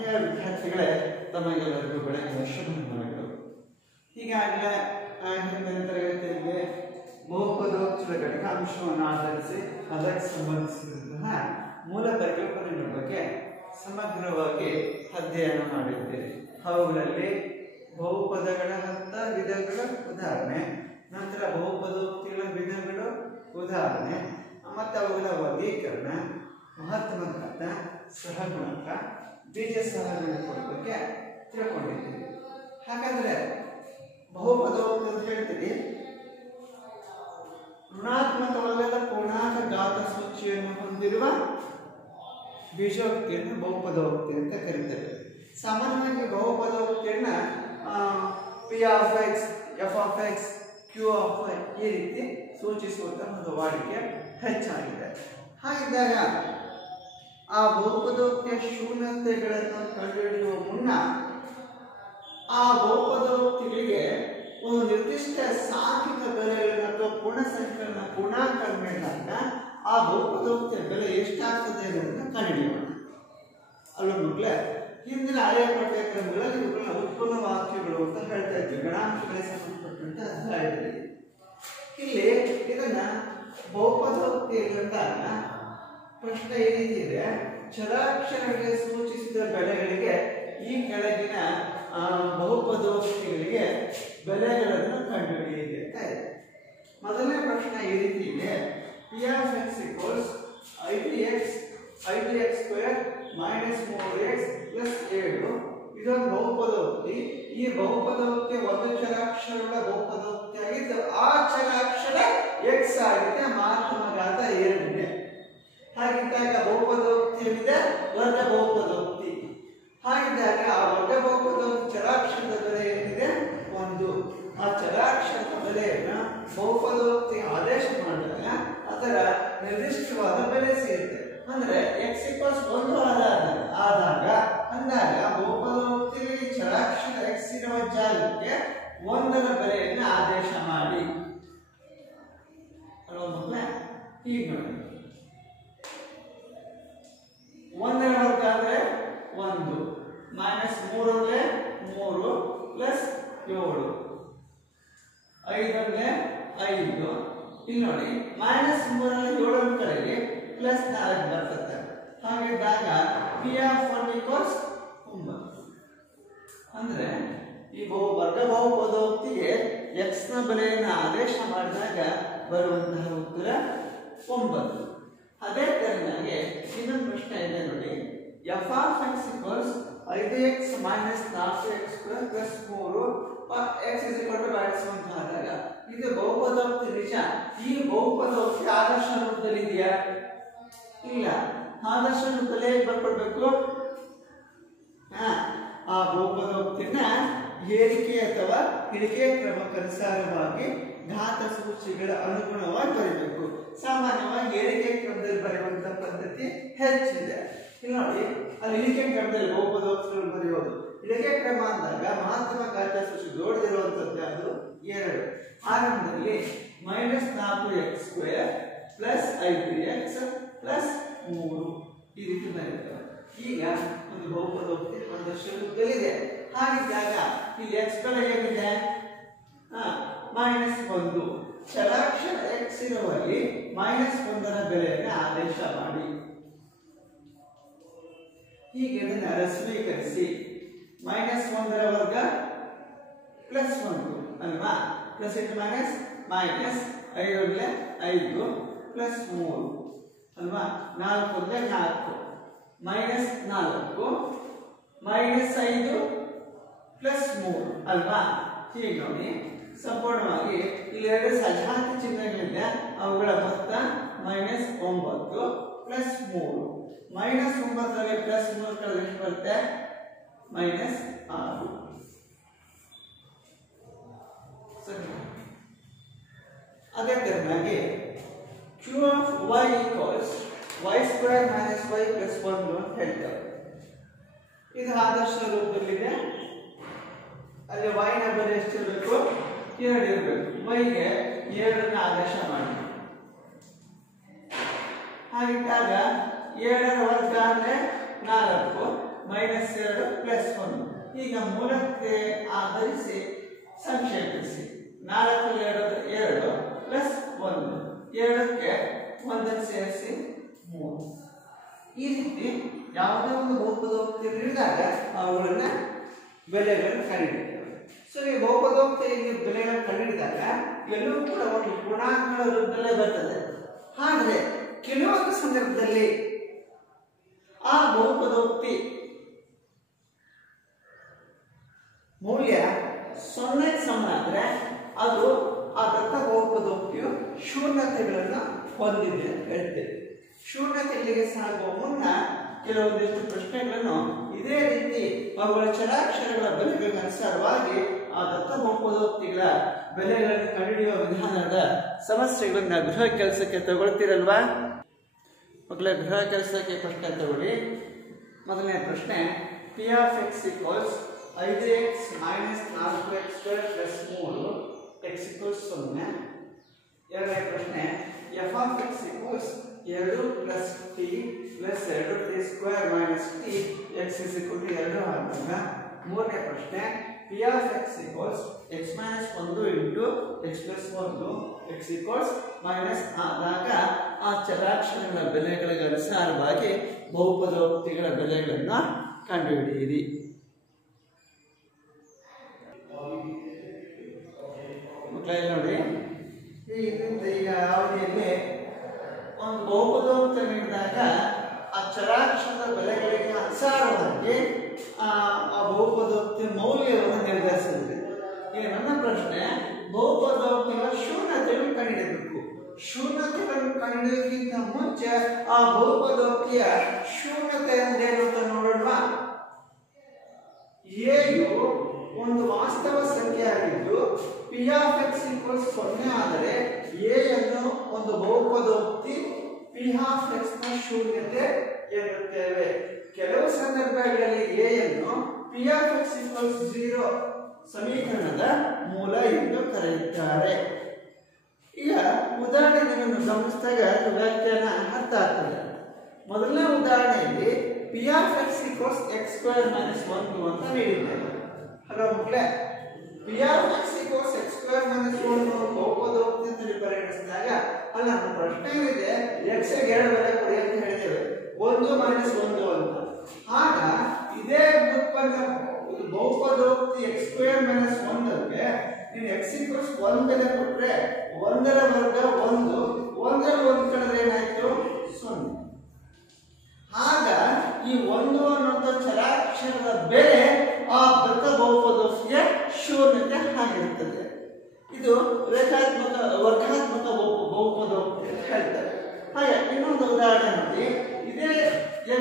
ಆತ್ಮೀಯ ವಿದ್ಯಾರ್ಥಿಗಳೇ, ತಮಗೆಲ್ಲರಿಗೂ ಬೆಳಗಿನ ಶುಭಗಳು. ಈಗಾಗಲೇ ಹಿಂದಿನ ತರಗತಿಯಲ್ಲಿ ಬಹುಪದೋಕ್ತಿಗಳ ಘಟಕಾಂಶವನ್ನು ಆಧರಿಸಿ ಅದಕ್ಕೆ ಸಂಬಂಧಿಸಿದಂತಹ ಮೂಲ ಪರಿಕಲ್ಪನೆಗಳ ಬಗ್ಗೆ ಸಮಗ್ರವಾಗಿ ಅಧ್ಯಯನ ಮಾಡಿದ್ದೇವೆ. ಅವುಗಳಲ್ಲಿ ಬಹುಪದಗಳ ಹಂತ ವಿಧಗಳ ಉದಾಹರಣೆ, ನಂತರ ಬಹುಪದೋಕ್ತಿಗಳ ವಿಧಗಳು ಉದಾಹರಣೆ, ಮತ್ತು ಅವುಗಳ ವರ್ಗೀಕರಣ, ಮಹತ್ವಘಾತ, ಸಹಗುಣಕ, ಬೀಜ ಸಹಗುಣಕಗಳ ಬಗ್ಗೆ ತಿಳ್ಕೊಂಡಿದ್ದೀವಿ. ಹಾಗಾದ್ರೆ ಬಹುಪದೋಕ್ತಿ ಅಂತ ಹೇಳ್ತೀವಿ, ಋಣಾತ್ಮಕವಲ್ಲದ ಪೂರ್ಣಾಂಕ ಘಾತ ಸೂಚಿಯನ್ನು ಹೊಂದಿರುವ ಬೀಜೋಕ್ತಿಯನ್ನು ಬಹುಪದೋಕ್ತಿ ಅಂತ ಕರೀತೇವೆ. ಸಾಮಾನ್ಯವಾಗಿ ಬಹುಪದೋಕ್ತಿಯನ್ನ P of X, F of X, Q of Y ಈ ರೀತಿ ಸೂಚಿಸುವಂತಹ ಒಂದು ವಾಡಿಕೆ ಹೆಚ್ಚಾಗಿದೆ. ಹಾಗಿದ್ದಾಗ ಆ ಬಹುಪದೋಕ್ತಿಯ ಶೂನ್ಯತೆಗಳನ್ನು ಕಂಡುಹಿಡಿಯುವ ಮುನ್ನ ಆ ಬಹುಪದೋಕ್ತಿಗಳಿಗೆ ಒಂದು ನಿರ್ದಿಷ್ಟ ಸಾಂಖ್ಯಿಕ ಬೆಲೆಗಳನ್ನು ಅಥವಾ ಪೂರ್ಣ ಸಂಖ್ಯೆಗಳನ್ನ ಪೂರ್ಣಾಂಕ ನೀಡಿದಾಗ ಆ ಬಹುಪದೋಕ್ತಿಯ ಬೆಲೆ ಎಷ್ಟಾಗ್ತದೆ ಅನ್ನೋದನ್ನ ಕಂಡುಹಿಡಿಯೋಣ. ಅಲ್ಲ ಮಕ್ಕಳೇ, ಹಿಂದಿನ ಹಳೆಯ ಪಠ್ಯಕ್ರಮಗಳಲ್ಲಿ ಇವುಗಳನ್ನ ಉತ್ಪನ್ನ ವಾಕ್ಯಗಳು ಅಂತ ಹೇಳ್ತಾ ಇದ್ವಿ, ಗಣಾಂಕಗಳಿಗೆ ಸಂಬಂಧಪಟ್ಟಂತೆ ಅಧ್ಯಾಯದಲ್ಲಿ. ಇಲ್ಲಿ ಇದನ್ನ ಬಹುಪದೋಕ್ತಿಯಲ್ಲಿದ್ದಾಗ ಪ್ರಶ್ನೆ ಈ ರೀತಿ ಇದೆ: ಚರಾಕ್ಷರಗಳಿಗೆ ಸೂಚಿಸಿದ ಬೆಲೆಗಳಿಗೆ ಈ ಕೆಳಗಿನ ಬಹುಪದೋಕ್ತಿಗಳಿಗೆ ಬೆಲೆಗಳನ್ನು ಕಂಡುಹಿಡಿಯಿರಿ ಅಂತ ಇದೆ. ಮೊದಲನೇ ಪ್ರಶ್ನೆ ಈ ರೀತಿ ಇದೆ: P of X equals 5x square minus 3x plus 7. ಇದೊಂದು ಬಹುಪದೋಕ್ತಿ. ಈ ಬಹುಪದೋಕ್ತಿ ಒಂದು ಚರಾಕ್ಷರಗಳ ಬಹುಪದೋಕ್ತಿ ಆಗಿದ್ದು ಆ ಚರಾಕ್ಷರ x ಆಗಿದೆ, ಮಹತ್ವಘಾತ 2. ಹಾಗಿದ್ದಾಗ ಬಹುಪದೋಕ್ತಿಯಲ್ಲಿದೆ ವರ್ಗ ಬಹುಪದೋಕ್ತಿ. ಹಾಗಿದ್ದಾಗ ಆ ವರ್ಗ ಬಹುಪದೋಕ್ತಿ ಚರಾಕ್ಷರದ ಬೆಲೆ ಏನಿದೆ 1. ಆ ಚರಾಕ್ಷರದ ಬೆಲೆಯನ್ನು ಬಹುಪದೋಕ್ತಿ ಆದೇಶ ಮಾಡಿದಾಗ ಅದರ ನಿರ್ದಿಷ್ಟವಾದ ಬೆಲೆ ಸಿಗುತ್ತೆ. ಅಂದ್ರೆ x = 1 ಆದಾಗ ಅಂದಾಗ ಬಹುಪದೋಕ್ತಿಯಲ್ಲಿ ಚರಾಕ್ಷರ x ಇರುವ ಜಾಗಕ್ಕೆ 1ರ ಬೆಲೆಯನ್ನು ಆದೇಶ ಮಾಡಿ. ಹೀಗೆ ನೋಡಿ, 1ರ ವರ್ಗ ಅಂದ್ರೆ 1 ಮೈನಸ್ 3 ಅಂದ್ರೆ 3 ಪ್ಲಸ್ 7, 5 ಅಂದ್ರೆ 5. ಇಲ್ಲಿ ನೋಡಿ, ಮೈನಸ್ 3 ರಲ್ಲಿ 7 ಕಡೆಗೆ ಪ್ಲಸ್ 4 ಬರ್ತದೆ. ಹಾಗಿದ್ದಾಗ ಪಿ ಆಫ್ 1 ಈಕ್ವಲ್ಸ್ 9. ಅಂದ್ರೆ ಈ ವರ್ಗ ಬಹುಪದೋಕ್ತಿಗೆ x ನ ಬೆಲೆಯನ್ನು ಆದೇಶ ಮಾಡಿದಾಗ ಬರುವಂತಹ ಉತ್ತರ 9. ಅದೇ ತರನಾಗಿ ಇನ್ನೊಂದು ಪ್ರಶ್ನೆ ಇದೆ ನೋಡಿ: F of X equals 5x minus 4x square plus 3 x -1 ಆದಾಗ ಇದು ಬಹುಪದೋಕ್ತಿ ನಿಜ. ಈ ಬಹುಪದೋಕ್ತಿ ಆದರ್ಶ ರೂಪದಲ್ಲಿ ಇದೆಯಾ? ಇಲ್ಲ. ಆದರ್ಶ ರೂಪದಲ್ಲಿ ಹೇಗೆ ಬರ್ಕೊಡ್ಬೇಕು? ಆ ಬಹುಪದೋಕ್ತಿಯನ್ನ ಏರಿಕೆ ಅಥವಾ ಇಳಿಕೆ ಕ್ರಮಕ್ಕನುಸಾರವಾಗಿ ಘಾತ ಸೂಚಿಗಳ ಅನುಗುಣವಾಗಿ ಬರೀಬೇಕು. ಸಾಮಾನ್ಯವಾಗಿ ಏರಿಕೆ ಕ್ರಮದಲ್ಲಿ ಬರೆಯುವಂತಹ ಪದ್ಧತಿ ಹೆಚ್ಚಿದೆ. ಇಲ್ಲಿ ನೋಡಿ, ಅಲ್ಲಿ ಇಳಿಕೆ ಕ್ರಮದಲ್ಲಿ ಬಹುಪದೋಕ್ತಿಗಳನ್ನು ಬರೆಯೋದು. ಇಳಿಕೆ ಕ್ರಮ ಅಂದಾಗ ಮಹತ್ವಘಾತ ಸೂಚಿ ದೊಡ್ಡದಿರುವಂತದ್ದು ಯಾವುದು? 2. ಆರಂಭದಲ್ಲಿ -4x square plus 5x plus 3 ಈ ರೀತಿ ಬರೆಯುತ್ತೇವೆ. ಈಗ ಒಂದು ಬಹುಪದೋಕ್ತಿ ಆದರ್ಶ ರೂಪದಲ್ಲಿದೆ. ಹಾಗಿದ್ದಾಗ ಇಲ್ಲಿ x ಬೆಲೆ ಏನಿದೆ? -1. ಚರಾಕ್ಷರ x ಇರುವಲ್ಲಿ -1ರ ಬೆಲೆಯನ್ನು ಆದೇಶ ಮಾಡಿ. ಹೀಗೆ ಇದನ್ನ ರಸ್ಮೀಕರಿಸಿ -1ರ ವರ್ಗ ಪ್ಲಸ್ 1 ಅಲ್ವಾ? Plus into minus minus, 5 5 plus 3 ಅಲ್ವಾ? 4 4 ಮೈನಸ್ 4 ಮೈನಸ್ 5 ಪ್ಲಸ್ 3 ಅಲ್ವಾ? ಹೀಗೆ ನೋಡಿ, ಸಂಪೂರ್ಣವಾಗಿ ಇಲ್ಲಿ 2 ಸಜಾತಿ ಚಿಹ್ನೆಗಳಿದೆ. ಅವುಗಳ ಮೊತ್ತ -9 ಪ್ಲಸ್ 3. -9ರಲ್ಲಿ ಪ್ಲಸ್ 3 ಕಳೆದ್ರೆ ಎಷ್ಟು ಬರುತ್ತೆ? -6. ಅದೇ ತರನಾಗಿ q of y equals y square minus y plus 1 ಅಂತ ಹೇಳ್ತಾರೆ. ಇದು ಆದರ್ಶ ರೂಪದಲ್ಲಿದೆ. ಅಲ್ಲಿ y ನ ಬೆಲೆ ಎಷ್ಟಿರಬೇಕು? 2 ಇರಬೇಕು. y ಗೆ 7ನ ಆದೇಶ ಮಾಡಿ. ಹಾಗಿದ್ದಾಗ 7ರ ವರ್ಗ ಅಂದ್ರೆ 4, -2 ಪ್ಲಸ್ 1. ಈಗ ಮೂಲಕ್ಕೆ ಆಧರಿಸಿ ಸಂಕ್ಷೇಪಿಸಿ. 4 2 ಪ್ಲಸ್ 1 2ಕ್ಕೆ 1 ಸೇರಿಸಿ 3. ಈ ರೀತಿ ಯಾವುದೇ ಒಂದು ಬಹುಪದೋಕ್ತಿ ನೀಡಿದಾಗ ಅವುಗಳನ್ನ ಬೆಲೆಗಳನ್ನು ಕಂಡುಹಿಡಿತೇವೆ. ಸೊ ಈ ಬಹುಪದೋಕ್ತಿಯಲ್ಲಿ ಬೆಲೆಗಳನ್ನು ಕಂಡುಹಿಡಿದಾಗ ಎಲ್ಲವೂ ಕೂಡ ಒಂದು ಗುಣಾಂಕಗಳ ರೂಪದಲ್ಲೇ ಬರ್ತದೆ. ಆದರೆ ಕೆಲವೊಂದು ಸಂದರ್ಭದಲ್ಲಿ ಆ ಬಹುಪದೋಕ್ತಿ ಮೌಲ್ಯ 0ಕ್ಕೆ ಸಮನಾದರೆ ಅದು ಆ ದತ್ತ ಬಹುಪದೋಕ್ತಿಯು ಶೂನ್ಯತೆಗಳನ್ನು ಹೊಂದಿದೆ ಅಂತ ಹೇಳ್ತೇವೆ. ಶೂನ್ಯತೆಗಳಿಗೆ ಸಾಗುವ ಮುನ್ನ ಕೆಲವೊಂದಿಷ್ಟು ಪ್ರಶ್ನೆಗಳನ್ನು ಇದೇ ರೀತಿ ಅವುಗಳ ಚರಾಕ್ಷರಗಳ ಬೆಲೆಗಳ ಅನುಸಾರವಾಗಿ ಆ ದತ್ತ ಬಹುಪದೋಕ್ತಿಗಳ ಬೆಲೆಗಳನ್ನು ಕಂಡುಹಿಡಿಯುವ ವಿಧಾನದ ಸಮಸ್ಯೆಗಳನ್ನ ಗೃಹ ಕೆಲಸಕ್ಕೆ ತಗೊಳ್ತೀರಲ್ವಾ? ಮಕ್ಕಳ ಗೃಹ ಕೆಲಸಕ್ಕೆ ಪ್ರಶ್ನೆ ತಗೊಳ್ಳಿ. ಮೊದಲನೇ ಪ್ರಶ್ನೆ, P of X equals 5x - 4x² + 3 x = 0. ಎರಡನೇ ಪ್ರಶ್ನೆ, F of X equals 2 + t + 2t² - t x = 2 ಆದಾಗ. ಮೂರನೇ ಪ್ರಶ್ನೆ, P of X equals x - 1 × x + 1 x = ಆದಾಗ ಆ ಚರಾಕ್ಷರಗಳ ಬೆಲೆಗಳಿಗೆ ಅನುಸಾರವಾಗಿ ಬಹುಪದೋಕ್ತಿಗಳ ಬೆಲೆಗಳನ್ನು ಕಂಡುಹಿಡಿಯಿರಿ. ಮಕ್ಕಳಲ್ಲಿ ನೋಡಿ, ಈಗ ಅವಧಿಯಲ್ಲಿ ಒಂದು ಬಹುಪದೋಕ್ತಿ ನೀಡಿದಾಗ ಆ ಚರಾಕ್ಷರದ ಬೆಲೆಗಳಿಗೆ ಅನುಸಾರವಾಗಿ ಆ ಬಹುಪದೋಕ್ತಿ ಮೌಲ್ಯವನ್ನು ನಿರ್ಧರಿಸಿದೆ. ಈಗ ನನ್ನ ಪ್ರಶ್ನೆ, ಬಹುಪದೋಕ್ತಿಗಳ ಶೂನ್ಯತೆಗಳನ್ನು ಕಂಡುಹಿಡಿಯಬೇಕು. ಶೂನ್ಯತೆಗಳನ್ನು ಕಂಡುಹಿಡಿಯೋಕ್ಕಿಂತ ಮುಂಚೆ ಆ ಬಹುಪದೋಕ್ತಿಯ ಶೂನ್ಯತೆ ಅಂದ್ರೇನು ಅಂತ ನೋಡೋಣ. ಎಯು ಒಂದು ವಾಸ್ತವ ಸಂಖ್ಯೆ ಆಗಿದ್ದು ಪಿ ಆಫ್ ಎಕ್ಸ್ ಈಕ್ವಲ್ಸ್ 0 ಆದರೆ ಎ ಅನ್ನು ಒಂದು ಬಹುಪದೋಕ್ತಿ ಪಿ ಆಫ್ ಎಕ್ಸ್ ನ ಶೂನ್ಯತೆ ಎನ್ನುತ್ತೇವೆ. ಕೆಲವು ಸಂದರ್ಭಗಳಲ್ಲಿ ಎ ಅನ್ನು ಪಿ ಆಫ್ ಎಕ್ಸ್ ಈಕ್ವಲ್ಸ್ 0 ಸಮೀಕರಣದ ಮೂಲ ಎಂದು ಕರೆಯುತ್ತಾರೆ. ಈಗ ಉದಾಹರಣೆಯನ್ನು ಗಮನಿಸಿದಾಗ ವ್ಯಾಖ್ಯಾನ ಅರ್ಥ ಆಗ್ತದೆ. ಮೊದಲನೇ ಉದಾಹರಣೆಯಲ್ಲಿ P of X equals x² - 1 ಅಂತ ನೀಡಿದ್ದೇವೆ. ಹಲೋ ಮಕ್ಕಳೇ, P of X equals x² - 1 ಬಹುಪದೋಕ್ತಿ ಅಂತ ಪರಿಗಣಿಸಿದಾಗ ಅಲ್ಲ, ನಮ್ಮ ಪ್ರಶ್ನೆ ಇದೆ x ಗೆ 2 ಬೆಲೆ ಕೊಡಿ ಅಂತ ಹೇಳಿದ್ದೇವೆ, 1 - 1 ಅಂತ. ಆಗ ಇದೇ ಉತ್ಪನ್ನ ಬಹುಪದೋಕ್ತಿ x² - 1ಕ್ಕೆ ನೀನು x = 1 ಬೆಲೆ ಕೊಟ್ಟರೆ 1ರ ವರ್ಗ 1, 1ರ 1 ಕಳೆದ್ರೆ ಏನಾಯ್ತು? 0. ಆಗ ಈ 1 ಅನ್ನುವಂಥ ಚರಾಕ್ಷರದ ಬೆಲೆ ಆ ದತ್ತ ಬಹುಪದೋಕ್ತಿಯ ಶೂನ್ಯತೆ ಆಗಿರುತ್ತದೆ. ಇದು ರೇಖಾತ್ಮಕ ವರ್ಗಾತ್ಮಕ ಬಹುಪದೋಕ್ತಿ ಅಂತ ಹೇಳ್ತಾರೆ. ಹಾಗೆ ಇನ್ನೊಂದು ಉದಾಹರಣೆ ನೋಡಿ, ಇದೇ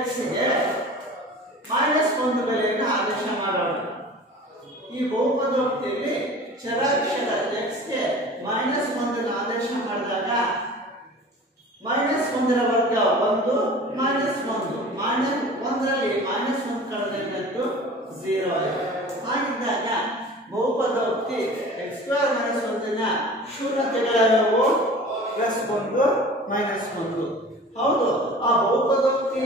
x ಗೆ -1 ಬೆಲೆಯನ್ನು ಆದೇಶ ಮಾಡೋಣ. ಈ ಬಹುಪದೋಕ್ತಿಯಲ್ಲಿ ಚರಾಕ್ಷರ x ಗೆ -1 ಆದೇಶ ಮಾಡಿದಾಗ -1ರ ವರ್ಗ 1, -1 1ರಲ್ಲಿ -1 ಕಳೆದ್ರೆ ಏನಾಯ್ತು? 0 ಆಯಿತು. ಹಾಗಿದ್ದಾಗ ಬಹುಪದೋಕ್ತಿ x² - 1ನ ಶೂನ್ಯತೆಗಳೆಲ್ಲವೂ +1 -1. ಹೌದು, ಆ ಬಹುಪದೋಕ್ತಿ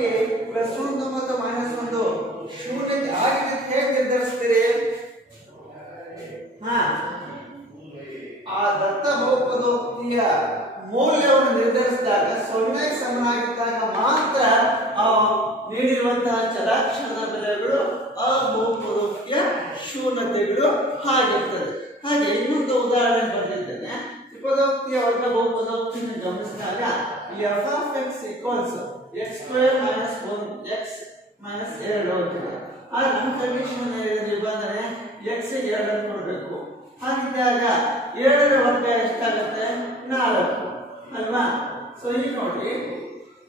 +1 ಮತ್ತು -1 ಶೂನ್ಯತೆ ಆಗಿದೆ ಹೇಗೆ ನಿರ್ಧರಿಸ್ತೀರಿ? ಆ ದತ್ತ ಬಹುಪದೋಕ್ತಿಯ ಮೌಲ್ಯವನ್ನು ನಿರ್ಧರಿಸಿದಾಗ 0ಕ್ಕೆ ಸಮನಾಗಿದ್ದಾಗ ಮಾತ್ರ ಆ ನೀಡಿರುವಂತಹ ಚರಾಕ್ಷರದ ಬೆಲೆಗಳು ಆ ಬಹುಪದೋಕ್ತಿಯ ಶೂನ್ಯತೆಗಳು ಆಗಿರ್ತದೆ. ಹಾಗೆ ಇನ್ನೊಂದು ಉದಾಹರಣೆ ಬರೆದಿದ್ದೇನೆ. ತ್ರಿಪದೋಕ್ತಿಯ ವರ್ಗ ಬಹುಪದೋಕ್ತಿಯನ್ನು ಗಮನಿಸಿದಾಗ ಇಲ್ಲಿ f of x equals x² - 1 x - 2 ಅಂತಿದೆ. ಆಗ ನಮ್ಮ ಕಂಡೀಷನ್ ನಿಬಂಧನೆ x ಗೆ 2 ಅನ್ನು ಕೊಡಬೇಕು. ಹಾಗಿದ್ದಾಗ 7ರ ವರ್ಗ ಎಷ್ಟಾಗುತ್ತೆ? 4 ಅಲ್ವಾ? ಸೊ ಈಗ ನೋಡಿ,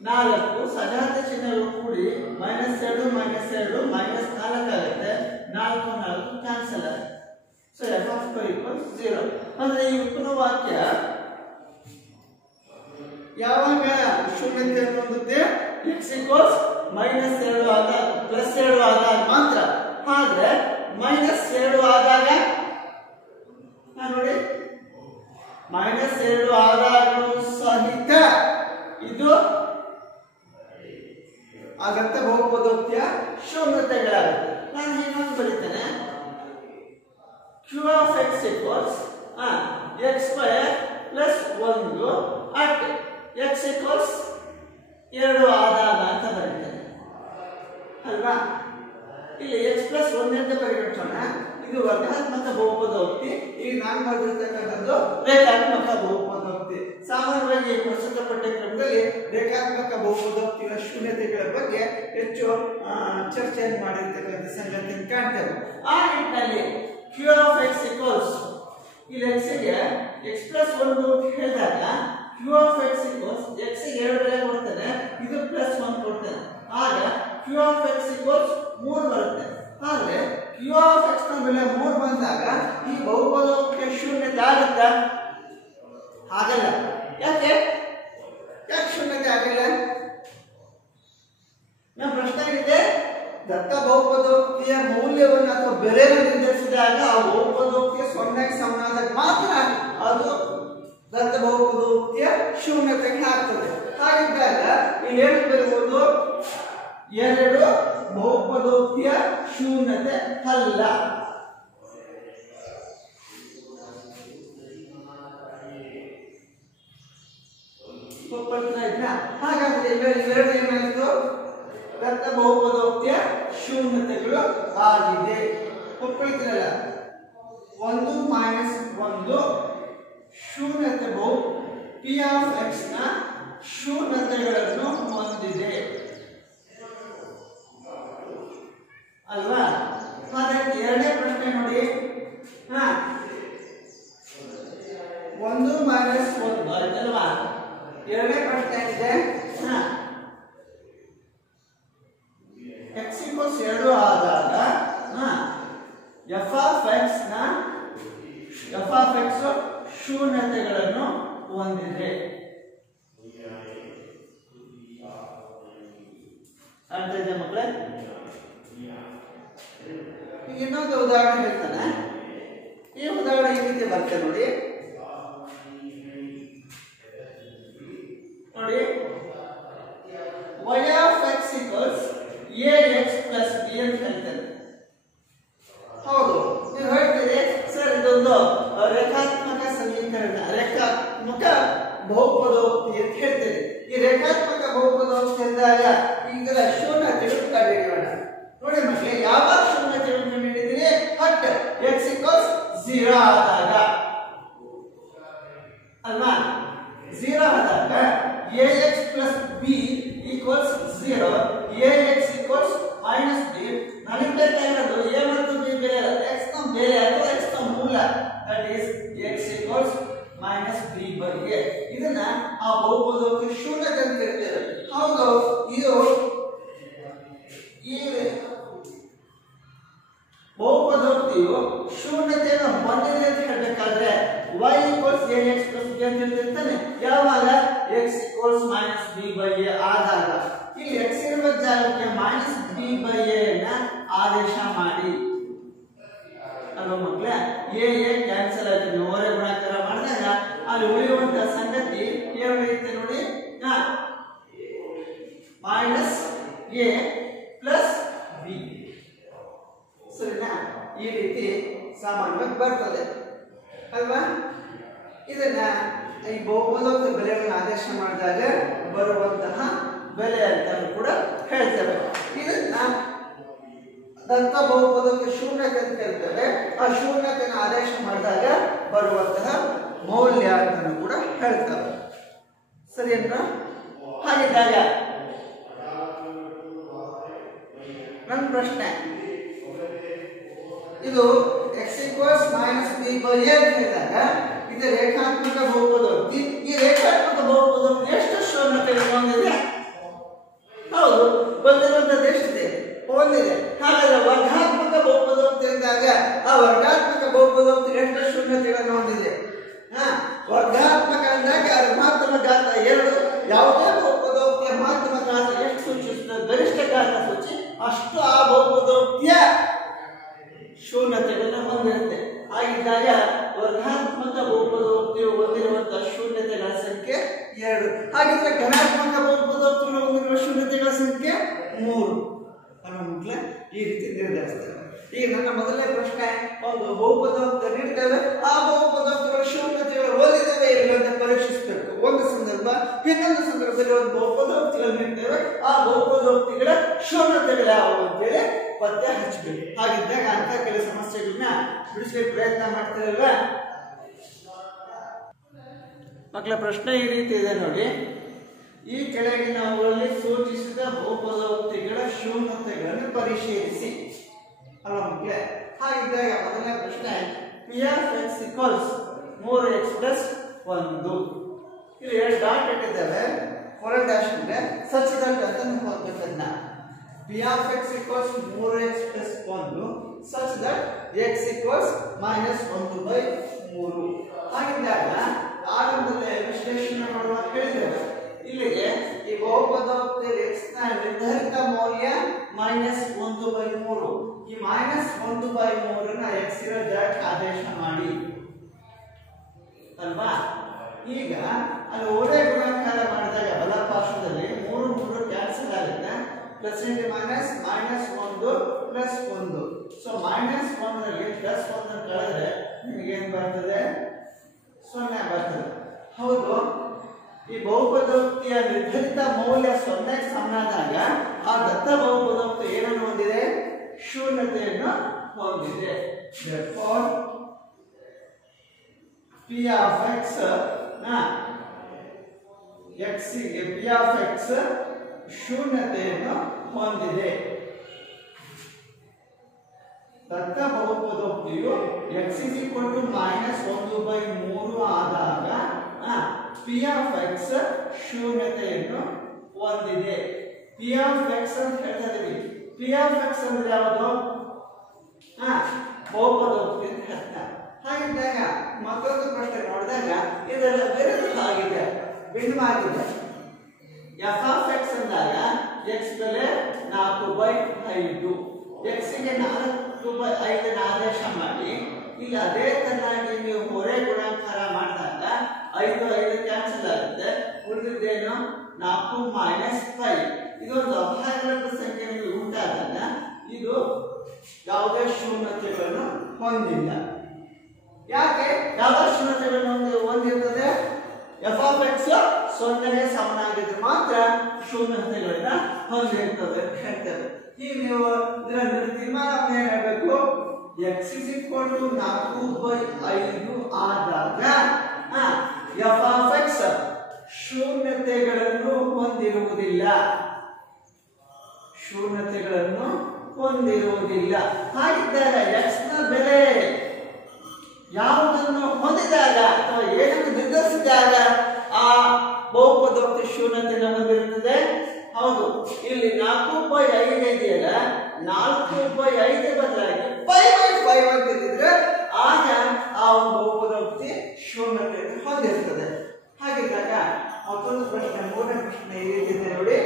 4 ಸಜಾತ ಚಿಹ್ನೆಗಳು ಕೂಡಿ -2 -2 -4 ಆಗುತ್ತೆ. 4 4 ಕ್ಯಾನ್ಸಲ್ ಆಗುತ್ತೆ. So f of y equals 0. ಅಂದ್ರೆ ಈ ಉತ್ಪನ್ನ ವಾಕ್ಯ ಯಾವಾಗ ಶೂನ್ಯತೆಯನ್ನು ಹೊಂದುತ್ತೆ? x ಈಕ್ವಲ್ಸ್ -2 ಆದಾಗ +2 ಆದಾಗ ಮಾತ್ರ. ಆದ್ರೆ -2 ಆದಾಗ ನೋಡಿ, -2 ಆದಾಗಲೂ ಸಹಿತ ಇದು ಹಾಗಂತ ಬಹುಪದೋಕ್ತಿಯ ಶೂನ್ಯತೆಗಳಾಗುತ್ತೆ. ನಾನು ಇನ್ನೊಂದು ಬರೀತೇನೆ, q of x equals x square plus 1 at x equals 2 ಆದಾಗ ಅಂತ ಬರೀತೇನೆ ಅಲ್ವಾ. ಇಲ್ಲಿ x plus 1 ಅಂತ ಬರೀಬಿಟ್ಟೋಣ. ಇದು ವರ್ಗಾತ್ಮಕ ಬಹುಪದೋಕ್ತಿ. ಈಗ ನಾನು ಬರೆದಿರ್ತಕ್ಕಂಥದ್ದು ರೇಖಾತ್ಮಕ ಬಹುಪದೋಕ್ತಿ. ಸಾಮಾನ್ಯವಾಗಿ ಪ್ರಸ್ತುತ ಪಠ್ಯಕ್ರಮದಲ್ಲಿ ರೇಖಾತ್ಮಕ ಬಹುಪದೋಕ್ತಿಗಳ ಶೂನ್ಯತೆಗಳ ಬಗ್ಗೆ ಹೆಚ್ಚು ಚರ್ಚೆಯನ್ನು ಮಾಡಿರ್ತಕ್ಕಂಥ ಸಂಗತಿಯನ್ನು ಕಾಣ್ತೇವೆ. ಆ ನಿಟ್ಟಿನಲ್ಲಿ q of x equals ಇಲ್ಲಿ x ಗೆ x plus 1 ಹೇಳಿದಾಗ q of x equals x ಗೆ 2 ಬೆಲೆ ಕೊಡ್ತೇನೆ, ಇದು plus 1 ಕೊಡ್ತೇನೆ, ಆಗ q of x equals 3 ಬರುತ್ತೆ. ಆದರೆ q of x ನ ಬೆಲೆ 3 ಬಂದಾಗ ಈ ಬಹುಪದೋಕ್ತಿಯ ಶೂನ್ಯತೆ ಆಗುತ್ತಾ? ಆಗಲ್ಲ. ಯಾಕೆ ಶೂನ್ಯತೆ ಆಗಲ್ಲ? ನಮ್ಮ ಪ್ರಶ್ನೆ ಇದೆ, ದತ್ತ ಬಹುಪದೋಕ್ತಿಯ ಮೌಲ್ಯವನ್ನು ಅಥವಾ ಬೆಲೆಯನ್ನು ನಿರ್ಧರಿಸಿದಾಗ ಆ ಬಹುಪದೋಕ್ತಿಯ 0ಕ್ಕೆ ಸಮನಾದಾಗ ಮಾತ್ರ ಅದು ದತ್ತ ಬಹುಪದೋಕ್ತಿಯ ಶೂನ್ಯತೆಗೆ ಆಗ್ತದೆ. ಹಾಗಿದ್ದಾಗ ಇಲ್ಲಿ ಏನು ಬರಬಹುದು? 2 ಬಹುಪದೋಕ್ತಿಯ ಶೂನ್ಯತೆ ಅಲ್ಲ. ಹಾಗಾದ್ರೆ ಇವೆರಡು ಏನಾಯಿತು? ದತ್ತ ಬಹುಪದೋಕ್ತಿಯ ಶೂನ್ಯತೆಗಳು ಆಗಿದೆ. ಒಪ್ಕೊಳ್ತೀರಲ್ಲ? 1 ಮೈನಸ್ 1 ಶೂನ್ಯತೆ ಬಹು p of x ನ ಶೂನ್ಯತೆಗಳನ್ನು ಹೊಂದಿದೆ ಅಲ್ವಾ? ಹಾಗಾಗಿ ಎರಡನೇ ಪ್ರಶ್ನೆ ನೋಡಿ, 1 ಮೈನಸ್ 1 ಆಯ್ತಲ್ವಾ? ಎರಡನೇ ಪ್ರಶ್ನೆ ಇದೆ, x equals 2 ಆದಾಗ f of x ಶೂನ್ಯತೆಗಳನ್ನು ಹೊಂದಿದೆ. ಅರ್ಥ ಇದೆ ಮಕ್ಕಳೇ? ಇನ್ನೊಂದು ಉದಾಹರಣೆ ಹೇಳ್ತಾನೆ. ಈ ಉದಾಹರಣೆ ಈ ರೀತಿ ಬರ್ತದೆ ನೋಡಿ. y of x equals ax plus b ಅಂತ ಹೇಳ್ತೇನೆ. ಹೌದು, ನೀವು ಹೇಳ್ತೀರಿ ಸರ್ ಇದೊಂದು ರೇಖಾತ್ಮಕ ಸಮೀಕರಣ, ರೇಖಾತ್ಮಕ ಬಹುಪದೋಕ್ತಿ ಅಂತ ಹೇಳ್ತೀರಿ. ಈ ರೇಖಾತ್ಮಕ ಬಹುಪದೋಕ್ತಿ ಅಂದಾಗ ಇದರ ಶೂನ್ಯತೆಗಳು ಕಂಡುಹಿಡಿಯೋಣ. ನೋಡಿ ಮಕ್ಕಳೇ, ಯಾವಾಗ ಶೂನ್ಯತೆಗಳನ್ನು ಕಂಡುಹಿಡಿದಿರಿ? ಹಟ್ x equals 0 ಆದಾಗ ಅಲ್ವಾ? 0 ಆದಾಗ ax plus b equals 0, ax equals minus b. ನನಗೆ ಬೇಕಾಗಿರೋದು a ಮತ್ತು b ಬೇರೆ ಅಲ್ಲ, x ನ ಬೇರೆ ಅಥವಾ x ನ ಮೂಲ, that is x equals minus b by a. ಇದನ್ನ ಆ ಬಹುಪದೋಕ್ತಿ ಶೂನ್ಯತೆ ಅಂತ ಹೇಳ್ತೇವೆ. ಹೌದು, ಇದು ಈ ಬಹುಪದೋಕ್ತಿಯು ಶೂನ್ಯತೆಯನ್ನು ಹೊಂದಿದೆ ಅಂತ ಹೇಳಬೇಕಾದ್ರೆ y equals ax plus b ಅಂತ ಹೇಳ್ತಿರ್ತಾನೆ. ಯಾವಾಗ x equals minus b by a ಆದಾಗ ಇಲ್ಲಿ x ಇರುವ ಜಾಗಕ್ಕೆ minus b by a ನ ಆದೇಶ ಮಾಡಿ ಅಲ್ವಾ ಮಕ್ಕಳೇ? a ಕ್ಯಾನ್ಸಲ್ ಆಯ್ತು, ಹೊರ ಗುಣಾಕಾರ ಮಾಡಿದಾಗ ಅಲ್ಲಿ ಉಳಿಯುವಂತ ಸಂಗತಿ ಏನು ಉಳಿಯುತ್ತೆ ನೋಡಿ, minus a plus b. ಸರಿನಾ? ಈ ರೀತಿ ಸಾಮಾನ್ಯವಾಗಿ ಬರ್ತದೆ ಅಲ್ವಾ? ಇದನ್ನ ಈ ಬಹುಪದೋಕ್ತಿ ಬೆಲೆಗಳನ್ನು ಆದೇಶ ಮಾಡಿದಾಗ ಬರುವಂತಹ ಬೆಲೆ ಅಂತ ಕೂಡ ಹೇಳ್ತೇವೆ. ಇದನ್ನ ದತ್ತ ಬಹುಪದೋಕ್ತಿ ಶೂನ್ಯತೆ ಅಂತ ಹೇಳ್ತೇವೆ. ಆ ಶೂನ್ಯತೆಯನ್ನು ಆದೇಶ ಮಾಡಿದಾಗ ಬರುವಂತಹ ಮೌಲ್ಯ ಅಂತ ಕೂಡ ಹೇಳ್ತೇವೆ. ಸರಿಯಾ? ಹಾಗಿದ್ದಾಗ ನನ್ನ ಪ್ರಶ್ನೆ, ಇದು x equals minus b by a ಅಂತ ಹೇಳಿದಾಗ ಇದು ರೇಖಾತ್ಮಕ ಬಹುಪದೋಕ್ತಿ. ಈ ರೇಖಾತ್ಮಕ ಬಹುಪದೋಕ್ತಿ ಎಷ್ಟು ಶೂನ್ಯತೆಗಳನ್ನು ಹೊಂದಿದೆ? ಹೌದು, ಬಂದಿರುವಂತದ್ದು ಎಷ್ಟಿದೆ? ಹೊಂದಿದೆ. ಹಾಗಾದ್ರೆ ವರ್ಗಾತ್ಮಕ ಬಹುಪದೋಕ್ತಿ ಅಂದಾಗ ಆ ವರ್ಗಾತ್ಮಕ ಬಹುಪದೋಕ್ತಿ ಎಷ್ಟು ಶೂನ್ಯತೆಗಳನ್ನು ಹೊಂದಿದೆ? ವರ್ಗಾತ್ಮಕ ಅಂದಾಗ ಋಣಾತ್ಮಕ ಘಾತ 2. ಯಾವುದೇ ಬಹುಪದೋಕ್ತಿಯ ಮಹತ್ತಮ ಘಾತ ಎಷ್ಟು ಸೂಚಿಸುತ್ತದೆ? ಗರಿಷ್ಠ ಘಾತ ಸೂಚಿ ಅಷ್ಟು ಆ ಬಹುಪದೋಕ್ತಿಯ ಶೂನ್ಯತೆಗಳನ್ನು ಹೊಂದಿರುತ್ತೆ. ಹಾಗಿದ್ದಾಗ ವರ್ಗಾತ್ಮಕ ಬಹುಪದೋಕ್ತಿಯು ಹೊಂದಿರುವಂತಹ ಶೂನ್ಯತೆಗಳ ಸಂಖ್ಯೆ 2. ಹಾಗಿದ್ರೆ ಘನಾತ್ಮಕ ಬಹುಪದೋಕ್ತಿ 3 ಅನ್ನೋ ಮಕ್ಕಳೇ ಈ ರೀತಿ ನಿರ್ಧರಿಸ್ತಾರೆ. ಈಗ ನನ್ನ ಮೊದಲನೇ ಪ್ರಶ್ನೆ, ಒಂದು ಬಹುಪದೋಕ್ತಿ ನೀಡ್ತೇವೆ, ಆ ಬಹುಪದೋಕ್ತಿಗಳ ಶೂನ್ಯತೆಗಳು ಓದಿದ್ದೇವೆ ಇಲ್ಲ ಅಂತ ಪರೀಕ್ಷಿಸಬೇಕು. ಒಂದು ಸಂದರ್ಭ, ಇನ್ನೊಂದು ಸಂದರ್ಭದಲ್ಲಿ ಒಂದು ಬಹುಪದೋಕ್ತಿಗಳು ನೀಡ್ತೇವೆ, ಆ ಬಹುಪದೋಕ್ತಿಗಳ ಶೂನ್ಯತೆಗಳು ಯಾವುವು ಅಂತೇಳಿ ಪತ್ತೆ ಹಚ್ಚಬೇಕು. ಹಾಗಿದ್ದಾಗ ಅಂತ ಕೆಲವು ಸಮಸ್ಯೆಗಳನ್ನ ಬಿಡಿಸಲಿಕ್ಕೆ ಪ್ರಯತ್ನ ಮಾಡ್ತಿರಲ್ವಾ ಮಕ್ಕಳ? ಪ್ರಶ್ನೆ ಈ ರೀತಿ ಇದೆ ನೋಡಿ. ಈ ಕೆಳಗಿನವುಗಳಲ್ಲಿ ಸೂಚಿಸಿದ ಬಹುಪದೋಕ್ತಿಗಳ ಶೂನ್ಯತೆಗಳನ್ನು ಪರಿಶೀಲಿಸಿ ಅಲ್ಲ ಮಕ್ಕಳೇ? ಹಾಗಿದ್ದಾಗ ಮೊದಲನೇ ಪ್ರಶ್ನೆ, P of X equals 3x plus 1. ಇಲ್ಲಿ 2 ಡಾಟ್ ಇಟ್ಟಿದ್ದೇವೆ, ಫಾರ್ವರ್ಡ್ ಡ್ಯಾಶ್ ಇದೆ, ಸಚ್ ದಟ್ ಅಂತ ನಾವು ಓದಬೇಕನ್ನ. P of X equals 3x plus 1 such that x equals -1/3. ಹಾಗಿದ್ದಾಗ ಆರಂಭದಲ್ಲಿ ವಿಶ್ಲೇಷಣೆ ಮಾಡುವಾಗ ಹೇಳಿದ್ದೇವೆ, ಇಲ್ಲಿಗೆ ಈ ಬಹುಪದೋಕ್ತಿಯಲ್ಲಿ x ನ ನಿರ್ಧಾರಿತ ಮೌಲ್ಯ -1/3. ಈ -1/3 x ಇರೋ ಜಾಗಕ್ಕೆ ಆದೇಶ ಮಾಡಿ ಅಲ್ವಾ? ಈಗ ಅಲ್ಲಿ ಓರೆ ಗುಣಾಕಾರ ಮಾಡಿದಾಗ ಬಲಪಾರ್ಶ್ವದಲ್ಲಿ 3 3 ಕ್ಯಾನ್ಸಲ್ ಆಗುತ್ತೆ, plus into minus -1 plus 1. So -1 ರಲ್ಲಿ ಪ್ಲಸ್ 1 ಕಳೆದ್ರೆ ನಿಮಗೆ ಏನು ಬರ್ತದೆ? 0 ಬರ್ತದೆ. ಹೌದು, ಈ ಬಹುಪದೋಕ್ತಿಯ ನಿರ್ಧರಿತ ಮೌಲ್ಯ 0ಕ್ಕೆ ಸಮನಾದಾಗ ಆ ದತ್ತ ಬಹುಪದೋಕ್ತಿ ಏನನ್ನು ಹೊಂದಿದೆ? ಶೂನ್ಯತೆಯನ್ನು ಹೊಂದಿದೆ. Therefore, p of x ಗೆ p of x ಶೂನ್ಯತೆಯನ್ನು ಹೊಂದಿದೆ. ದತ್ತ ಬಹುಪದೋಕ್ತಿಯು x -1/3 ಆದಾಗ p of x ಶೂನ್ಯತೆಯನ್ನು ಹೊಂದಿದೆ. p of x ಅಂತ ಹೇಳ್ತಾ ಇದೀವಿ. p of x ಅಂದ್ರೆ ಯಾವುದು? ಬಹುಪದೋಕ್ತಿ ಅಂತ ಅರ್ಥ. ಹಾಗಿದ್ದಾಗ ಮತ್ತೊಂದು ಪ್ರಶ್ನೆ ನೋಡಿದಾಗ ಇದೆಲ್ಲ ಬೇರೆ ಆಗಿದೆ, ಭಿನ್ನವಾಗಿದೆ. f of x ಅಂದಾಗ x ಬೆಲೆ 4/5. x ಗೆ 4/5 ಆದೇಶ ಮಾಡಿ, ಇಲ್ಲಿ ಅದೇ ತರನಾಗಿ ನೀವು ಹೊರೆ ಗುಣಾಕಾರ ಮಾಡಿದಾಗ 5 5 ಕ್ಯಾನ್ಸಲ್ ಆಗುತ್ತೆ, ಉಳಿದಿದ್ದೇನು? 4 - 5. ಇದೊಂದು ಅಭಾಜ್ಯ ಸಂಖ್ಯೆ ನಿಮಗೆ ಉಂಟಾದಾಗ ಇದು ಯಾವುದೇ ಶೂನ್ಯತೆಗಳನ್ನು ಹೊಂದಿಲ್ಲ. ಯಾಕೆ? ಯಾವ ಶೂನ್ಯತೆಗಳನ್ನು ಹೊಂದಿರ್ತದೆ? f of x 0ಗೆ ಸಮನಾಗಿದ್ರೆ ಮಾತ್ರ ಶೂನ್ಯತೆಗಳನ್ನ ಹೊಂದಿರ್ತದೆ ಅಂತ ಹೇಳ್ತೇವೆ. ಈಗ ನೀವು ಇದರ ತೀರ್ಮಾನವನ್ನು ಹೇಳಬೇಕು. x = 4/5 ಆದಾಗ f of x ಶೂನ್ಯತೆಗಳನ್ನು ಹೊಂದಿರುವುದಿಲ್ಲ. ಶೂನ್ಯತೆಗಳನ್ನು ಹೊಂದಿರುವುದಿಲ್ಲ. ಹಾಗಿದ್ದಾಗ x ನ ಬೆಲೆ ಯಾವುದನ್ನು ಹೊಂದಿದಾಗ ಅಥವಾ ಏನನ್ನು ನಿರ್ಧರಿಸಿದಾಗ ಆ ಬಹುಪದೋಕ್ತಿ ಶೂನ್ಯತೆಯನ್ನು ಹೊಂದಿರುತ್ತದೆ? ಹೌದು, ಇಲ್ಲಿ 4/5 ಇದೆಯಲ್ಲ, 4/5 ಬದಲಾಗಿ 5/5 ಅಂತಿದ್ರೆ ಆಗ ಆ ಒಂದು ಬಹುಪದೋಕ್ತಿ ಶೂನ್ಯತೆಯನ್ನು ಹೊಂದಿರುತ್ತದೆ. ಹಾಗಿದ್ದಾಗ ಮತ್ತೊಂದು ಪ್ರಶ್ನೆ, ಮೂರನೇ ಪ್ರಶ್ನೆ ಈ ರೀತಿ ಇದೆ ನೋಡಿ.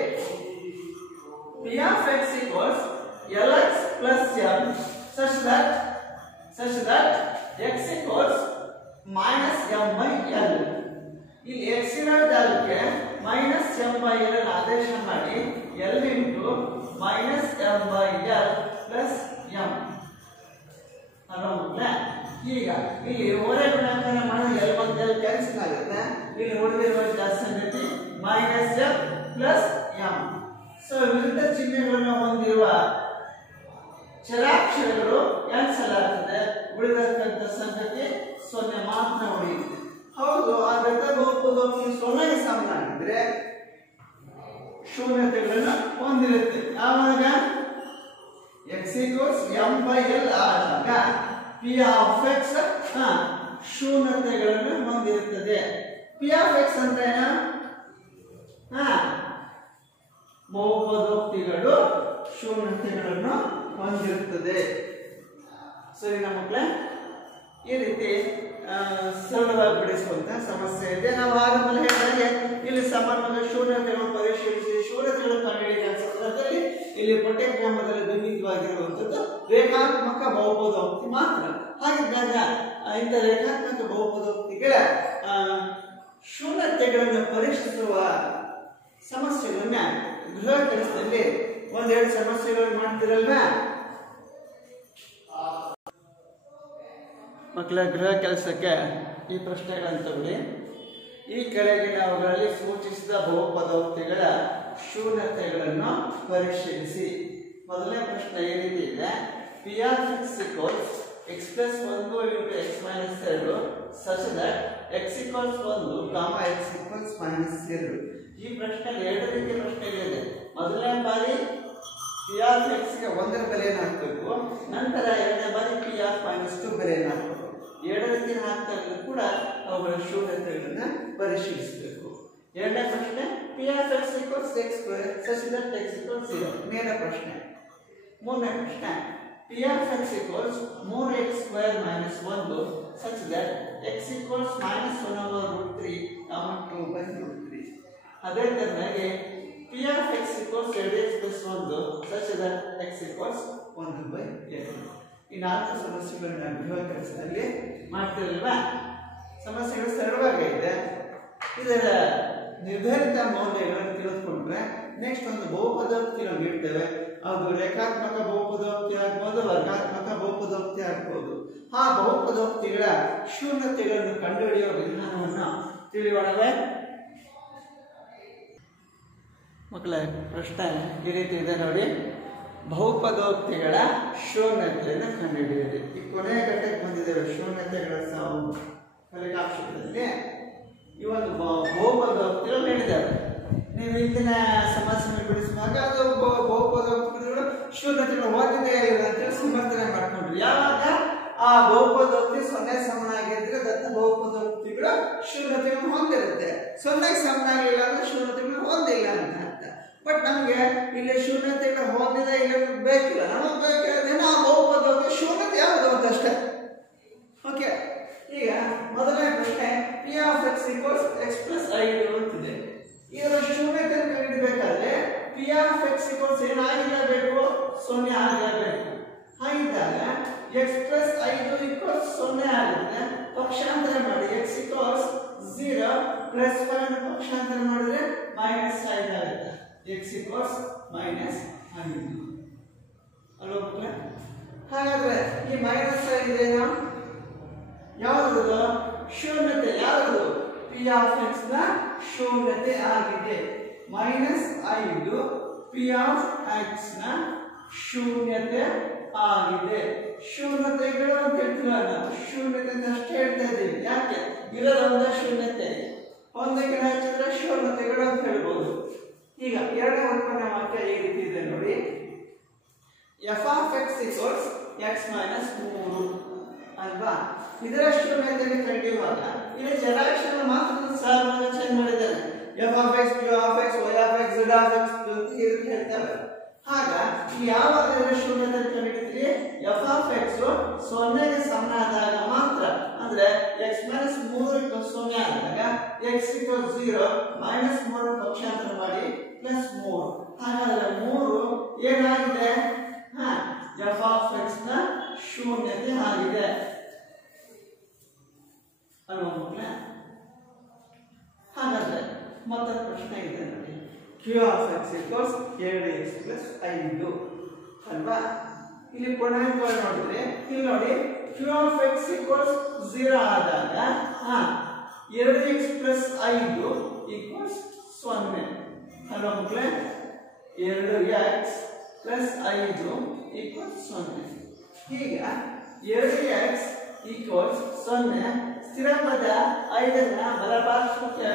p of x equals lx plus m such that x equals -m/l. ಇಲ್ಲಿ x ಇರೋ ಜಾಗಕ್ಕೆ -m/l ಆದೇಶ ಮಾಡಿ l × -m/l plus m ಅನ್ನೋ ಮಕ್ಕಳೇ. ಈಗ ಇಲ್ಲಿ ಹೊರೆ ಗುಣಾಕಾರ ಮಾಡಿ l ಮತ್ತು l ಕ್ಯಾನ್ಸಲ್ ಆಗುತ್ತೆ, ಇಲ್ಲಿ ಉಳಿದಿರುವ ಸಂಗತಿ -m plus m. ಸೊ ವಿರುದ್ಧ ಚಿಹ್ನೆಗಳನ್ನು ಹೊಂದಿರುವ ಚರಾಕ್ಷರಗಳು ಕ್ಯಾನ್ಸಲ್ ಆಗ್ತದೆ, ಉಳಿದಕ್ಕಂತ ಸಂಗತಿ 0 ಮಾತ್ರ ಉಳಿಯುತ್ತೆ. ಹೌದು, ಆ ದತ್ತ ಬಹುಪದೋಕ್ತಿ 0ಗೆ ಸಮನಾಗಿದ್ರೆ ಶೂನ್ಯತೆಗಳನ್ನು ಹೊಂದಿರುತ್ತೆ. ಆವಾಗ x = m/l ಆದಾಗ p of x ಶೂನ್ಯತೆಗಳನ್ನು ಹೊಂದಿರುತ್ತದೆ. p of x ಅಂದ್ರೆ ಬಹುಪದೋಕ್ತಿಗಳು ಶೂನ್ಯತೆಗಳನ್ನು ಹೊಂದಿರುತ್ತದೆ. ಸರಿನಾ ಮಕ್ಕಳೇ? ಈ ರೀತಿ ಸರಳವಾಗಿ ಬಿಡಿಸುವಂತಹ ಸಮಸ್ಯೆ ಇದೆ. ನಾವು ಆರಂಭದಲ್ಲಿ ಹೇಳಿದಾಗೆ ಇಲ್ಲಿ ಸಾಮಾನ್ಯವಾಗಿ ಶೂನ್ಯತೆಗಳು ಪರಿಶೀಲಿಸಿ ಶೂನ್ಯತೆಗಳು ಕಂಡುಹಿಡಿಯುವ ಸಂದರ್ಭದಲ್ಲಿ ಇಲ್ಲಿ ಪಠ್ಯಕ್ರಮದಲ್ಲಿ ಬಿಂಬಿತವಾಗಿರುವಂಥದ್ದು ರೇಖಾತ್ಮಕ ಬಹುಪದೋಕ್ತಿ ಮಾತ್ರ. ಹಾಗಿದ್ದಾಗ ಇಂಥ ರೇಖಾತ್ಮಕ ಬಹುಪದೋಕ್ತಿಗಳ ಶೂನ್ಯತೆಗಳನ್ನು ಪರೀಕ್ಷಿಸುವ ಸಮಸ್ಯೆಗಳನ್ನ ಗೃಹ ಕೆಲಸದಲ್ಲಿ ಒಂದೆರಡು ಸಮಸ್ಯೆಗಳು ಮಾಡ್ತಿರಲ್ವಾ ಮಕ್ಕಳ ಗೃಹ ಕೆಲಸಕ್ಕೆ ಈ ಪ್ರಶ್ನೆಗಳನ್ನು ತಗೊಳ್ಳಿ. ಈ ಕೆಳಗಿನವುಗಳಲ್ಲಿ ಸೂಚಿಸಿದ ಬಹುಪದೋಕ್ತಿಗಳ ಶೂನ್ಯತೆಗಳನ್ನು ಪರಿಶೀಲಿಸಿ. ಮೊದಲನೇ ಪ್ರಶ್ನೆ ಈ ರೀತಿ ಇದೆ. P of X equals X plus 1 into X minus 2 such that X equals 1 ಕಾಮ ಎಕ್ಸ್ ಈಕ್ವಲ್ಸ್ ಮೈನಸ್ 2. ಈ ಪ್ರಶ್ನೆಯಲ್ಲಿ ಎರಡು ರೀತಿಯ ಪ್ರಶ್ನೆಗಳಿದೆ. ಮೊದಲನೇ ಬಾರಿ ಪಿ ಆಫ್ ಎಕ್ಸ್ಗೆ 1ರ ಬೆಲೆಯನ್ನು ಹಾಕಬೇಕು, ನಂತರ ಎರಡನೇ ಬಾರಿ ಪಿ ಆಫ್ ಮೈನಸ್ 2 ಬೆಲೆಯನ್ನು ಹಾಕಬೇಕು. ಎರಡು ರೀತಿ ಹಾಕ್ತಾ ಕೂಡ ಅವುಗಳ ಶೂನ್ಯತೆಗಳನ್ನು ಪರಿಶೀಲಿಸಬೇಕು. ಎರಡನೇ ಪ್ರಶ್ನೆ P of X equals X square such that X equals 0 ನೇರ ಪ್ರಶ್ನೆ. ಮೂರನೇ ಪ್ರಶ್ನೆ P of X equals 3x square minus 1 such that X equals minus 1/√3 2/√3. ಅದೇ ತರನಾಗಿ P of X equals 2x plus 1 such that X equals 1/2. ಈ ನಾಲ್ಕು ಸಮಸ್ಯೆಗಳನ್ನ ಗೃಹ ಕೆಲಸದಲ್ಲಿ ಮಾಡ್ತಿರಲ್ವಾ. ಸಮಸ್ಯೆಗಳು ಸರಳವಾಗಿದೆ. ಇದರ ನಿರ್ಧಾರಿತ ಮೌಲ್ಯಗಳನ್ನು ತಿಳಿದುಕೊಂಡ್ರೆ ನೆಕ್ಸ್ಟ್ ಒಂದು ಬಹುಪದೋಕ್ತಿಗಳನ್ನು ಇಡ್ತೇವೆ. ಅದು ರೇಖಾತ್ಮಕ ಬಹುಪದೋಕ್ತಿ ಆಗ್ಬೋದು, ವರ್ಗಾತ್ಮಕ ಬಹುಪದೋಕ್ತಿ ಆಗ್ಬೋದು. ಆ ಬಹುಪದೋಕ್ತಿಗಳ ಶೂನ್ಯತೆಗಳನ್ನು ಕಂಡುಹಿಡಿಯುವ ವಿಧಾನವನ್ನು ತಿಳಿಯೋಣವೇ ಮಕ್ಕಳೇ. ಪ್ರಶ್ನೆ ಈ ರೀತಿ ಇದೆ ನೋಡಿ. ಬಹುಪದೋಕ್ತಿಗಳ ಶೂನ್ಯತೆಯನ್ನು ಕಂಡುಹಿಡಿಯಿರಿ. ಈ ಕೊನೆಯ ಘಟ್ಟಕ್ಕೆ ಬಂದಿದ್ದೇವೆ. ಶೂನ್ಯತೆಗಳ ಫಲಿತಾಂಶದಲ್ಲಿ ಈ ಒಂದು ಬಹುಪದೋಕ್ತಿಗಳು ಹೇಳಿದ್ದಾರೆ. ನೀವು ಇಂದಿನ ಸಮಸ್ಯೆ ಬಿಡಿಸುವಾಗ ಅದು ಬಹುಪದೋಕ್ತಿಗಳು ಶೂನ್ಯತೆಗಳು ಹೊಂದಿದೆ ಇಲ್ಲ ಅಂತೇಳಿ ಸಮರ್ಥನೆ ಮಾಡ್ಕೊಂಡ್ರು. ಯಾವಾಗ ಆ ಬಹುಪದೋಕ್ತಿ 0ಗೆ ಸಮನಾಗಿದ್ರೆ ದತ್ತ ಬಹುಪದೋಕ್ತಿಗಳು ಶೂನ್ಯತೆಗಳನ್ನು ಹೊಂದಿರುತ್ತೆ. 0ಗೆ ಸಮನಾಗಿಲ್ಲ ಅಂದ್ರೆ ಶೂನ್ಯತೆಗಳು ಹೊಂದಿಲ್ಲ ಅಂತ ಅರ್ಥ. ಬಟ್ ನಮ್ಗೆ ಇಲ್ಲಿ ಶೂನ್ಯತೆಗಳು ಹೊಂದಿದೆ ಇಲ್ಲ ಬೇಕಿಲ್ಲ. ನಮಗೆ ಬೇಕಾದ್ರೆ ಆ ಬಹುಪದೋಕ್ತಿ ಶೂನ್ಯತೆ ಯಾವುದು ಅಂತ ಅಷ್ಟೇ. ಓಕೆ, ಈಗ ಮೊದಲನೇ ಪ್ರಶ್ನೆ P of X equals X plus 5 ಅಂತಿದೆ. ಇದರ ಶೂನ್ಯತೆ ಕಂಡುಹಿಡಿಯಬೇಕಾದ್ರೆ ಪಿ ಆಫ್ ಎಕ್ಸ್ ಈಕ್ವಲ್ಸ್ ಏನಾಗಿರಬೇಕು? 0 ಆಗಿರಬೇಕು. ಹಾಗಿದ್ದಾಗ ಎಕ್ಸ್ ಪ್ಲಸ್ 5 ಈಕ್ವಲ್ಸ್ 0 ಆಗುತ್ತೆ. ಪಕ್ಷಾಂತರ ಮಾಡಿ ಎಕ್ಸ್ ಈಕ್ವಲ್ಸ್ 0 ಪ್ಲಸ್ 5 ಪಕ್ಷಾಂತರ ಮಾಡಿದ್ರೆ ಮೈನಸ್ 5 ಆಗುತ್ತೆ. ಎಕ್ಸ್ ಈಕ್ವಲ್ಸ್ ಮೈನಸ್ 5 ಅಲ್ವಾ ಮಕ್ಕಳೇ? ಹಾಗಾದ್ರೆ ಈ ಮೈನಸ್ 5 ಏನು? ಯಾವುದು ಶೂನ್ಯತೆ? ಯಾವುದು? ಪಿ ಆಫ್ ಎಕ್ಸ್ ನ ಶೂನ್ಯತೆ ಆಗಿದೆ. ಮೈನಸ್ 5 ಪಿ ಆಫ್ ಎಕ್ಸ್ ನ ಶೂನ್ಯತೆ ಆಗಿದೆ. ಶೂನ್ಯತೆಗಳು ಅಂತ ಹೇಳ್ತೀವಿ ನಾವು. ಶೂನ್ಯತೆ ಅಂತ ಅಷ್ಟೇ ಹೇಳ್ತಾ ಇದ್ದೀವಿ. ಯಾಕೆ? ಇರೋದೊಂದ ಶೂನ್ಯತೆ, ಒಂದಕ್ಕಿಂತ ಹೆಚ್ಚಿದ್ರೆ ಶೂನ್ಯತೆಗಳು ಅಂತ ಹೇಳ್ಬೋದು. ಈಗ ಎರಡನೇ ಉತ್ಪನ್ನ ವಾಕ್ಯ ಈ ರೀತಿ ಇದೆ ನೋಡಿ. F of X equals X minus 3 ಅಲ್ವಾ? ಇದರ ಶೂನ್ಯತೆಯನ್ನು ಕಂಡುಹಿಡಿಯುವಾಗ ಇಲ್ಲಿ ಚರಾಕ್ಷರ ಮಾತ್ರ ಸಾಲನ್ನು ಚೇಂಜ್ ಮಾಡಿದ್ದಾರೆ. F of X, Q of x, y of x, z of x ಅಂತ ಹೇಳ್ತಾರೆ. ಆಗ ಯಾವಾಗ ಇದರ ಶೂನ್ಯತೆ ಕಂಡುಹಿಡಿತೀರಿ? ಎಫ್ ಆಫ್ ಎಕ್ಸ್ 0ಗೆ ಸಮನಾದಾಗ ಮಾತ್ರ. ಅಂದ್ರೆ ಎಕ್ಸ್ ಮೈನಸ್ 3 0 ಆದಾಗ ಎಕ್ಸ್ ಈಕ್ವಲ್ಸ್ 0 ಮೈನಸ್ 3 ಪಕ್ಷಾಂತರ ಮಾಡಿ ಪ್ಲಸ್ 3. ಹಾಗಾದ್ರೆ 3 ಏನಾಗಿದೆ? ಎಫ್ ಆಫ್ ಎಕ್ಸ್ ನ ಶೂನ್ಯತೆ ಆಗಿದೆ ಅಲ್ವಾ ಮಕ್ಕಳೇ? ಹಾಗಾದ್ರೆ ಮತ್ತೊಂದು ಪ್ರಶ್ನೆ ಇದೆ ನೋಡಿ. Q of X equals 2x plus 5 ಅಲ್ವಾ? ಇಲ್ಲಿ ಪೂರ್ಣಾಂಕವನ್ನು ನೋಡಿದ್ರೆ ಇಲ್ಲಿ ನೋಡಿ ಕ್ಯೂ ಆಫ್ ಎಕ್ಸ್ ಈಕ್ವಲ್ಸ್ 0 ಆದಾಗ 2x ಪ್ಲಸ್ 5 ಈಕ್ವಲ್ಸ್ 0 ಅಲ್ವಾ ಮಕ್ಕಳೇ? 2x plus 5 equals 0. ಈಗ 2x ಈಕ್ವಲ್ಸ್ 0 ಸ್ಥಿರ ಪದ 5ನ್ನ ಬಲಪಾರ್ಶ್ವಕ್ಕೆ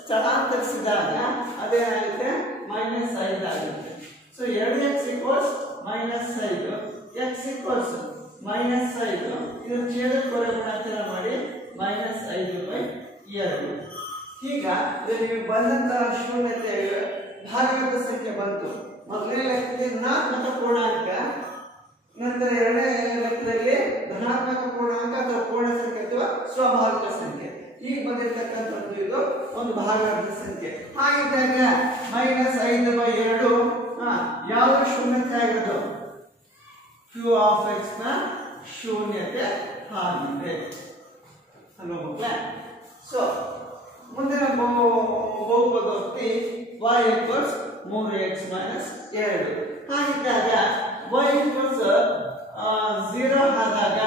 ಸ್ಥಳಾಂತರಿಸಿದಾಗ ಅದೇನಾಗುತ್ತೆ? ಮೈನಸ್ 5 ಆಗುತ್ತೆ. So 2x equals minus 5, x equals minus 5. ಇದನ್ನು ಛೇದಕ ಗುಣಾಕಾರ ಮಾಡಿ ಮೈನಸ್ 5/2. ಈಗ ನಿಮಗೆ ಬಂದಂತಹ ಶೂನ್ಯತೆ ಭಾಗಲಬ್ಧ ಸಂಖ್ಯೆ ಬಂತು. ಮೊದಲನೇ ಲೆಕ್ಕದಲ್ಲಿ ಋಣಾತ್ಮಕ ಪೂರ್ಣಾಂಕ, ನಂತರ ಎರಡನೇ ಲೆಕ್ಕದಲ್ಲಿ ಧನಾತ್ಮಕ ಪೂರ್ಣಾಂಕ ಅಥವಾ ಪೂರ್ಣ ಸಂಖ್ಯೆ ಅಥವಾ ಸ್ವಾಭಾವಿಕ ಸಂಖ್ಯೆ. ಈಗ ಬಂದಿರತಕ್ಕಂಥದ್ದು ಇದು ಒಂದು ಭಾಗಲಬ್ಧ ಸಂಖ್ಯೆ. ಹಾಗಿದ್ದಾಗ ಮೈನಸ್ 5/2 ಯಾವ ಶೂನ್ಯತೆ ಆಗಿರೋದು? ಕ್ಯೂ ಆಫ್ ಎಕ್ಸ್ ನ ಶೂನ್ಯತೆ ಆಗಿದೆ ಅಲ್ವಾ ಮಕ್ಕಳೇ? ಸೊ ಮುಂದಿನ ಬಹುಪದೋಕ್ತಿ y ಈಕ್ವಲ್ಸ್ 3x ಮೈನಸ್ 2. ಹಾಗಿದ್ದಾಗ y ಈಕ್ವಲ್ಸ್ 0 ಆದಾಗ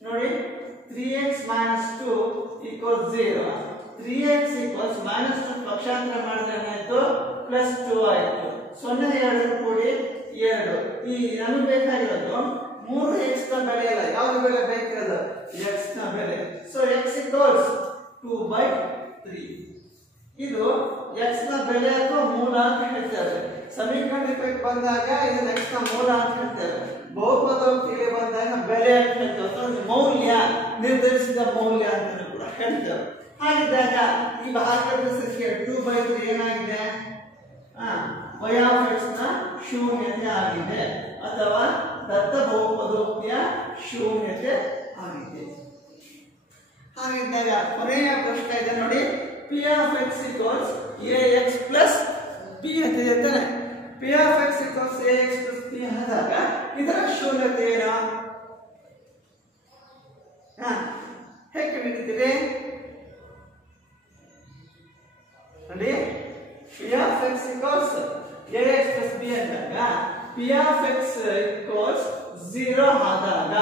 ನೋಡಿ 3x minus 2 equals 0. 3x equals minus 2 ಪಕ್ಷಾಂತರ ಮಾಡಿದ್ರೆ ಏನಾಯ್ತು ಪ್ಲಸ್ 2 ಆಯ್ತು. 0 2 ಕೂಡಿ 2. ಈ ನಮಗೆ ಬೇಕಾಗಿರೋದು 3x ನ ಬೆಲೆ ಅಲ್ಲ, ಯಾವ್ದು ಬೆಲೆ ಬೇಕಿರೋದು x ನ ಬೆಲೆ. So x equals 2/3. ಇದು x ನ ಬೆಲೆ ಅಥವಾ ಮೂಲ ಅಂತ ಹೇಳ್ತಾರೆ. ಸಮೀಕರಣಕ್ಕೆ ಬಂದಾಗ ಇದು x ನ ಮೂಲ ಅಂತ ಹೇಳ್ತಾರೆ. ಬಹುಪದೋಕ್ತಿಗೆ ಬಂದಾಗ ಬೆಲೆ ಅಂತ ಹೇಳ್ತಾರೆ. ಮೌಲ್ಯ, ನಿರ್ಧರಿಸಿದ ಮೌಲ್ಯ ಅಂತ ಕೂಡ ಹೇಳ್ತಾರೆ. ಹಾಗಿದ್ದಾಗ ಈ ಭಾಗದ ಸಂಖ್ಯೆ 2/3 ಏನಾಗಿದೆ? y of x ನ ಶೂನ್ಯತೆ ಆಗಿದೆ ಅಥವಾ ದತ್ತ ಬಹುಪದೋಕ್ತಿಯ ಶೂನ್ಯತೆ ಆಗಿದೆ. ಹಾಗಿದ್ದಾಗ ಕೊನೆಯ ಪ್ರಶ್ನೆ ಇದೆ ನೋಡಿ, p of x equals ax plus b ಅಂತ ಇರುತ್ತಾನೆ. p of x equals ax plus b ಆದಾಗ ಇದರ ಶೂನ್ಯತೆ ಏನು? ಹೇಗೆ ಕಂಡುಹಿಡಿತೀರಿ ನೋಡಿ, p of x equals ax plus b ಅಂದಾಗ p of x equals 0 ಆದಾಗ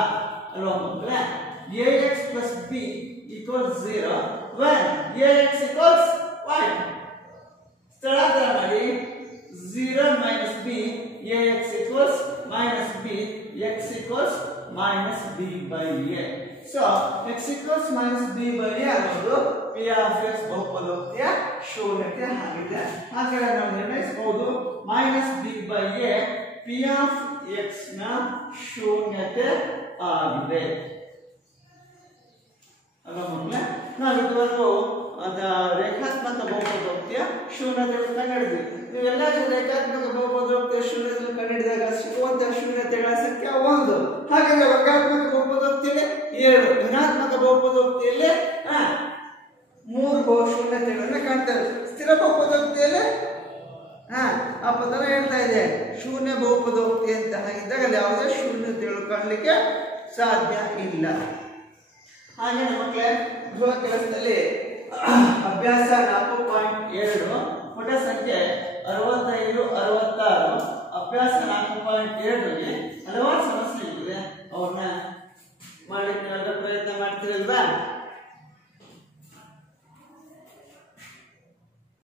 ಅಲ್ವಾ ಮಕ್ಕಳೇ, ax plus b equals 0 when ax equals 1. ಸ್ಥಳಾಂತರ ಮಾಡಿ 0 minus b, ax equals minus b, x equals minus b by a. So x equals minus b by a ಅನ್ನೋದು p of x ಬಹುಪದೋಕ್ತಿಯ ಶೂನ್ಯತೆ ಆಗಿದೆ. ಹಾಗಾದ್ರೆ ನಾವು ನಿರ್ಣಯಿಸಬಹುದು minus b by a p of x ನ ಶೂನ್ಯತೆ ಆಗಿದೆ. ಅಲ್ವಾ ಮಕ್ಕಳೇ, ನಾವು ಇದುವರೆಗೂ ರೇಖಾತ್ಮಕ ಬಹುಪದೋಕ್ತಿಯ ಶೂನ್ಯತೆ ಕಂಡುಹಿಡಿದ್ವಿ. ನೀವೆಲ್ಲ ರೇಖಾತ್ಮಕ ಬಹುಪದೋಕ್ತಿಯ ಶೂನ್ಯತೆ ಕಂಡುಹಿಡಿದಾಗ ಸಿಗುವಂತಹ ಶೂನ್ಯತೆಗಳ ಸಂಖ್ಯೆ 1. ಹಾಗಾಗಿ ವರ್ಗಾತ್ಮಕ ಬಹುಪದೋಕ್ತಿಯಲ್ಲಿ 2, ಧನಾತ್ಮಕ ಬಹುಪದೋಕ್ತಿಯಲ್ಲಿ 3 ಶೂನ್ಯತೆಗಳನ್ನ ಕಾಣ್ತೇವೆ. ಸ್ಥಿರ ಬಹುಪದೋಕ್ತಿಯಲ್ಲಿ ಆ ಪದನ ಹೇಳ್ತಾ ಇದೆ ಶೂನ್ಯ ಬಹುಪದೋಕ್ತಿ ಅಂತ. ಹಾಗಿದ್ದಾಗ ಅಲ್ಲಿ ಯಾವುದೇ ಶೂನ್ಯತೆಗಳು ಕಾಣಲಿಕ್ಕೆ ಸಾಧ್ಯ ಇಲ್ಲ. ಹಾಗೆ ಮಕ್ಕಳೇ, ಗೃಹ ಕೆಲಸದಲ್ಲಿ ಅಭ್ಯಾಸ 4.2 ಪುಟ ಸಂಖ್ಯೆ 65, 66 ಅಭ್ಯಾಸ 4.2ರಲ್ಲಿ ಹಲವಾರು ಸಮಸ್ಯೆ ಇವೆ. ಅವ್ರನ್ನ ಮಾಡಲಿಕ್ಕೆ ಪ್ರಯತ್ನ ಮಾಡ್ತಿರಲ್ವಾ?